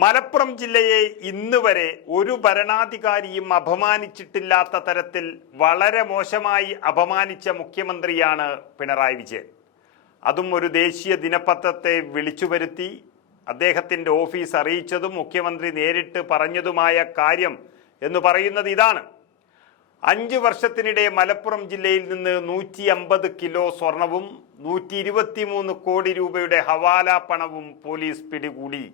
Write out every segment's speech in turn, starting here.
മലപ്പുറം ജില്ലയെ ഇന്ന് വരെ ഒരു ഭരണാധികാരിയും അപമാനിച്ചിട്ടില്ലാത്ത തരത്തിൽ വളരെ മോശമായി അപമാനിച്ച മുഖ്യമന്ത്രിയാണ് പിണറായി വിജയൻ. അതും ഒരു ദേശീയ ദിനപത്രത്തെ വിളിച്ചു വരുത്തി അദ്ദേഹത്തിന്റെ ഓഫീസ് അറിയിച്ചതും മുഖ്യമന്ത്രി നേരിട്ട് പറഞ്ഞതുമായ കാര്യം എന്ന് പറയുന്നത് ഇതാണ്. അഞ്ച് വർഷത്തിനിടെ മലപ്പുറം ജില്ലയിൽ നിന്ന് നൂറ്റി അമ്പത് കിലോ സ്വർണവും നൂറ്റി ഇരുപത്തിമൂന്ന് കോടി രൂപയുടെ ഹവാല പണവും പോലീസ് പിടികൂടി.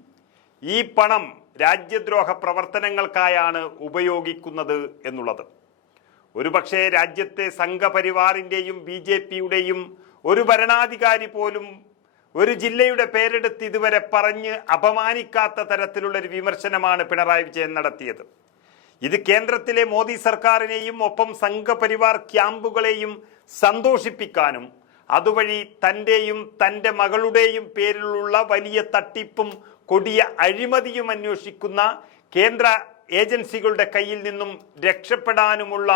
ഈ പണം രാജ്യദ്രോഹ പ്രവർത്തനങ്ങൾക്കായാണ് ഉപയോഗിക്കുന്നത് എന്നുള്ളത്. ഒരുപക്ഷെ രാജ്യത്തെ സംഘപരിവാറിന്റെയും ബി ജെ പിയുടെയും ഒരു ഭരണാധികാരി പോലും ഒരു ജില്ലയുടെ പേരെടുത്ത് ഇതുവരെ പറഞ്ഞ് അപമാനിക്കാത്ത തരത്തിലുള്ള ഒരു വിമർശനമാണ് പിണറായി വിജയൻ നടത്തിയത്. ഇത് കേന്ദ്രത്തിലെ മോദി സർക്കാരിനെയും ഒപ്പം സംഘപരിവാർ ക്യാമ്പുകളെയും സന്തോഷിപ്പിക്കാനും അതുവഴി തന്റെയും തന്റെ മകളുടെയും പേരിലുള്ള വലിയ തട്ടിപ്പും കൊടിയ അഴിമതിയും അന്വേഷിക്കുന്ന കേന്ദ്ര ഏജൻസികളുടെ കയ്യിൽ നിന്നും രക്ഷപ്പെടാനുമുള്ള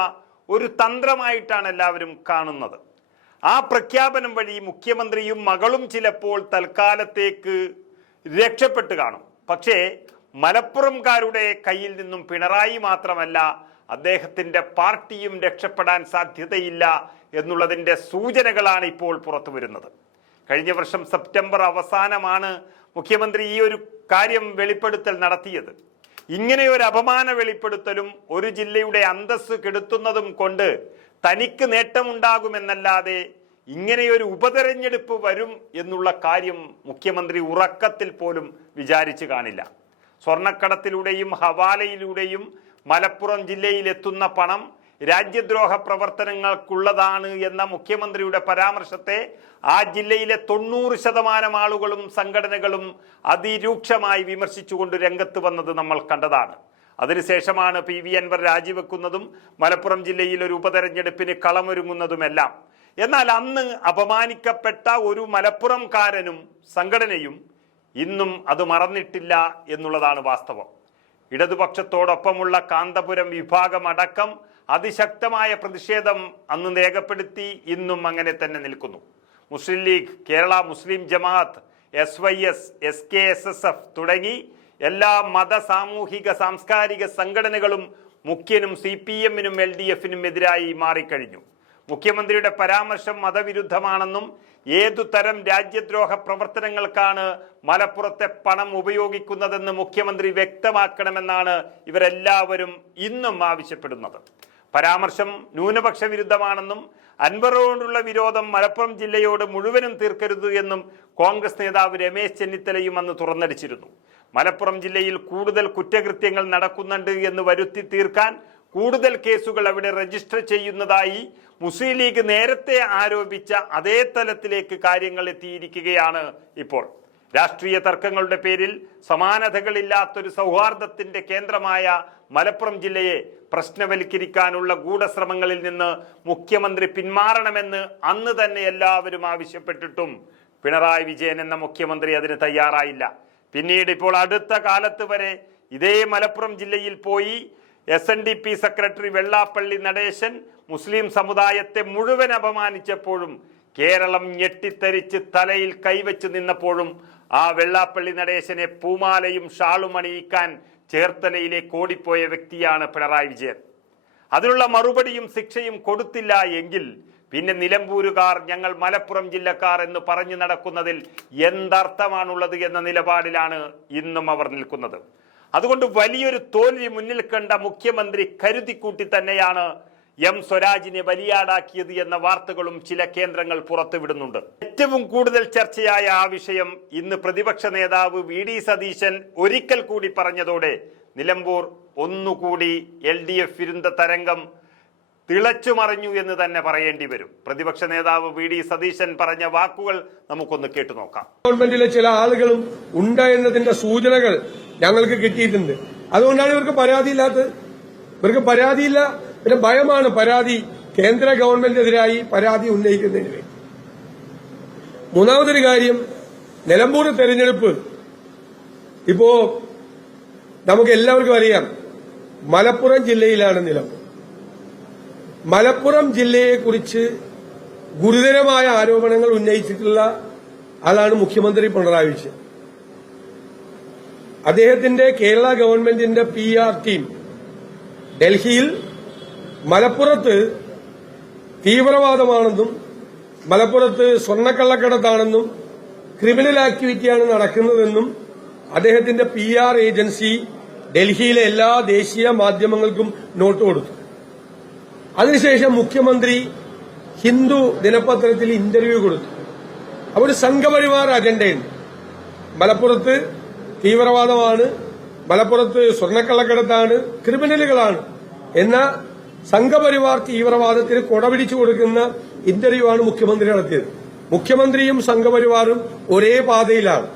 ഒരു തന്ത്രമായിട്ടാണ് എല്ലാവരും കാണുന്നത്. ആ പ്രഖ്യാപനം വഴി മുഖ്യമന്ത്രിയും മകളും ചിലപ്പോൾ തൽക്കാലത്തേക്ക് രക്ഷപ്പെട്ട് കാണും. പക്ഷേ മലപ്പുറംകാരുടെ കയ്യിൽ നിന്നും പിണറായി മാത്രമല്ല അദ്ദേഹത്തിന്റെ പാർട്ടിയും രക്ഷപ്പെടാൻ സാധ്യതയില്ല എന്നുള്ളതിന്റെ സൂചനകളാണ് ഇപ്പോൾ പുറത്തു വരുന്നത് കഴിഞ്ഞ വർഷം സെപ്റ്റംബർ അവസാനമാണ് മുഖ്യമന്ത്രി ഈ ഒരു കാര്യം വെളിപ്പെടുത്തൽ നടത്തിയത്. ഇങ്ങനെ ഒരു അപമാന വെളിപ്പെടുത്തലും ഒരു ജില്ലയുടെ അന്തസ് കെടുത്തുന്നതും കൊണ്ട് തനിക്ക് നേട്ടമുണ്ടാകുമെന്നല്ലാതെ ഇങ്ങനെയൊരു ഉപതെരഞ്ഞെടുപ്പ് വരും എന്നുള്ള കാര്യം മുഖ്യമന്ത്രി ഉറക്കത്തിൽ പോലും വിചാരിച്ചു കാണില്ല. സ്വർണക്കടത്തിലൂടെയും ഹവാലയിലൂടെയും മലപ്പുറം ജില്ലയിൽ എത്തുന്ന പണം രാജ്യദ്രോഹ പ്രവർത്തനങ്ങൾക്കുള്ളതാണ് എന്ന മുഖ്യമന്ത്രിയുടെ പരാമർശത്തെ ആ ജില്ലയിലെ തൊണ്ണൂറ് ശതമാനം ആളുകളും സംഘടനകളും അതിരൂക്ഷമായി വിമർശിച്ചുകൊണ്ട് രംഗത്ത് വന്നത് നമ്മൾ കണ്ടതാണ്. അതിനുശേഷമാണ് പി വി അൻവർ രാജിവെക്കുന്നതും മലപ്പുറം ജില്ലയിൽ ഒരു ഉപതെരഞ്ഞെടുപ്പിന് കളമൊരുങ്ങുന്നതുമെല്ലാം. എന്നാൽ അന്ന് അപമാനിക്കപ്പെട്ട ഒരു മലപ്പുറംകാരനും സംഘടനയും ഇന്നും അത് മറന്നിട്ടില്ല എന്നുള്ളതാണ് വാസ്തവം. ഇടതുപക്ഷത്തോടൊപ്പമുള്ള കാന്തപുരം വിഭാഗമടക്കം അതിശക്തമായ പ്രതിഷേധം അന്ന് രേഖപ്പെടുത്തി ഇന്നും അങ്ങനെ തന്നെ നിൽക്കുന്നു. Muslim League Kerala Muslim Jamaat S Y S S K S S F തുടങ്ങി എല്ലാ മത സാമൂഹിക സാംസ്കാരിക സംഘടനകളും മുഖ്യനും സി പി എമ്മിനും എൽ ഡി എഫിനും എതിരായി മാറിക്കഴിഞ്ഞു. മുഖ്യമന്ത്രിയുടെ പരാമർശം മതവിരുദ്ധമാണെന്നും ഏതു തരം രാജ്യദ്രോഹ പ്രവർത്തനങ്ങൾക്കാണ് മലപ്പുറത്തെ പണം ഉപയോഗിക്കുന്നതെന്ന് മുഖ്യമന്ത്രി വ്യക്തമാക്കണമെന്നാണ് ഇവരെല്ലാവരും ഇന്നും ആവശ്യപ്പെടുന്നത്. പരാമർശം ന്യൂനപക്ഷ വിരുദ്ധമാണെന്നും അൻവറോടുള്ള വിരോധം മലപ്പുറം ജില്ലയോട് മുഴുവനും തീർക്കരുത് എന്നും കോൺഗ്രസ് നേതാവ് രമേശ് ചെന്നിത്തലയും അന്ന് തുറന്നടിച്ചിരുന്നു. മലപ്പുറം ജില്ലയിൽ കൂടുതൽ കുറ്റകൃത്യങ്ങൾ നടക്കുന്നുണ്ട് എന്ന് വരുത്തി തീർക്കാൻ കൂടുതൽ കേസുകൾ അവിടെ രജിസ്റ്റർ ചെയ്യുന്നതായി മുസ്ലിം ലീഗ് നേരത്തെ ആരോപിച്ച അതേ തലത്തിലേക്ക് കാര്യങ്ങൾ എത്തിയിരിക്കുകയാണ് ഇപ്പോൾ. രാഷ്ട്രീയ തർക്കങ്ങളുടെ പേരിൽ സമാനതകളില്ലാത്തൊരു സൗഹാർദ്ദത്തിന്റെ കേന്ദ്രമായ മലപ്പുറം ജില്ലയെ പ്രശ്നവൽക്കരിക്കാനുള്ള ഗൂഢശ്രമങ്ങളിൽ നിന്ന് മുഖ്യമന്ത്രി പിന്മാറണമെന്ന് അന്ന് തന്നെ എല്ലാവരും ആവശ്യപ്പെട്ടിട്ടും പിണറായി വിജയൻ എന്ന മുഖ്യമന്ത്രി അതിന് തയ്യാറായില്ല. പിന്നീട് ഇപ്പോൾ അടുത്ത കാലത്ത് വരെ ഇതേ മലപ്പുറം ജില്ലയിൽ പോയി S N D P secretary Vellappally Natesan മുസ്ലിം സമുദായത്തെ മുഴുവൻ അപമാനിച്ചപ്പോഴും കേരളം ഞെട്ടിത്തരിച്ച് തലയിൽ കൈവച്ച് നിന്നപ്പോഴും ആ വെള്ളാപ്പള്ളി നടേശനെ പൂമാലയും ഷാളും അണിയിക്കാൻ ചേർത്തലയിലേക്ക് ഓടിപ്പോയ വ്യക്തിയാണ് പിണറായി വിജയൻ. അതിനുള്ള മറുപടിയും ശിക്ഷയും കൊടുത്തില്ല എങ്കിൽ പിന്നെ നിലമ്പൂരുകാർ ഞങ്ങൾ മലപ്പുറം ജില്ലക്കാർ എന്ന് പറഞ്ഞു നടക്കുന്നതിൽ എന്തർത്ഥമാണുള്ളത് എന്ന നിലപാടിലാണ് ഇന്നും അവർ നിൽക്കുന്നത്. അതുകൊണ്ട് വലിയൊരു തോൽവി മുന്നിൽ കണ്ട മുഖ്യമന്ത്രി കരുതിക്കൂട്ടി തന്നെയാണ് എം സ്വരാജിനെ ബലിയാടാക്കിയത് എന്ന വാർത്തകളും ചില കേന്ദ്രങ്ങൾ പുറത്തുവിടുന്നുണ്ട്. ഏറ്റവും കൂടുതൽ ചർച്ചയായ ആ വിഷയം ഇന്ന് പ്രതിപക്ഷ നേതാവ് വി ഡി സതീശൻ ഒരിക്കൽ കൂടി പറഞ്ഞതോടെ നിലമ്പൂർ ഒന്നുകൂടി എൽ ഡി എഫ് വിരുദ്ധ തരംഗം തിളച്ചു മറിഞ്ഞു എന്ന് തന്നെ പറയേണ്ടി വരും. പ്രതിപക്ഷ നേതാവ് വി ഡി സതീശൻ പറഞ്ഞ വാക്കുകൾ നമുക്കൊന്ന് കേട്ടു നോക്കാം. ഗവൺമെന്റിലെ ചില ആളുകളും ഉണ്ട് എന്നതിന്റെ സൂചനകൾ ഞങ്ങൾക്ക് കിട്ടിയിട്ടുണ്ട്. അതുകൊണ്ടാണ് ഇവർക്ക് പരാതിയില്ലാത്തത്. ഇവർക്ക് പരാതിയില്ല. പിന്നെ ഭയമാണ് പരാതി കേന്ദ്ര ഗവൺമെന്റിനെതിരായി പരാതി ഉന്നയിക്കുന്നതിന്. മൂന്നാമതൊരു കാര്യം നിലമ്പൂർ തെരഞ്ഞെടുപ്പ്. ഇപ്പോ നമുക്ക് എല്ലാവർക്കും അറിയാം മലപ്പുറം ജില്ലയിലാണ് നിലമ്പൂർ. മലപ്പുറം ജില്ലയെക്കുറിച്ച് ഗുരുതരമായ ആരോപണങ്ങൾ ഉന്നയിച്ചിട്ടുള്ള ആളാണ് മുഖ്യമന്ത്രി പിണറായി വിജയൻ. അദ്ദേഹത്തിന്റെ കേരള ഗവൺമെന്റിന്റെ പി ആർ ടീം ഡൽഹിയിൽ മലപ്പുറത്ത് തീവ്രവാദമാണെന്നും മലപ്പുറത്ത് സ്വർണക്കള്ളക്കടത്താണെന്നും ക്രിമിനൽ ആക്ടിവിറ്റിയാണ് നടക്കുന്നതെന്നും അദ്ദേഹത്തിന്റെ പി ആർ ഏജൻസി ഡൽഹിയിലെ എല്ലാ ദേശീയ മാധ്യമങ്ങൾക്കും നോട്ട് കൊടുത്തു. അതിനുശേഷം മുഖ്യമന്ത്രി ഹിന്ദു ദിനപത്രത്തിൽ ഇന്റർവ്യൂ കൊടുത്തു. ഒരു സംഘപരിവാർ അജണ്ടയുണ്ട്. മലപ്പുറത്ത് തീവ്രവാദമാണ് മലപ്പുറത്ത് സ്വർണക്കള്ളക്കടത്താണ് ക്രിമിനലുകളാണ്. എന്ന സംഘപരിവാർ തീവ്രവാദത്തിന് കൊടപിടിച്ചു കൊടുക്കുന്ന ഇന്റർവ്യൂ ആണ് മുഖ്യമന്ത്രി നടത്തിയത് മുഖ്യമന്ത്രിയും സംഘപരിവാറും ഒരേ പാതയിലാണ്.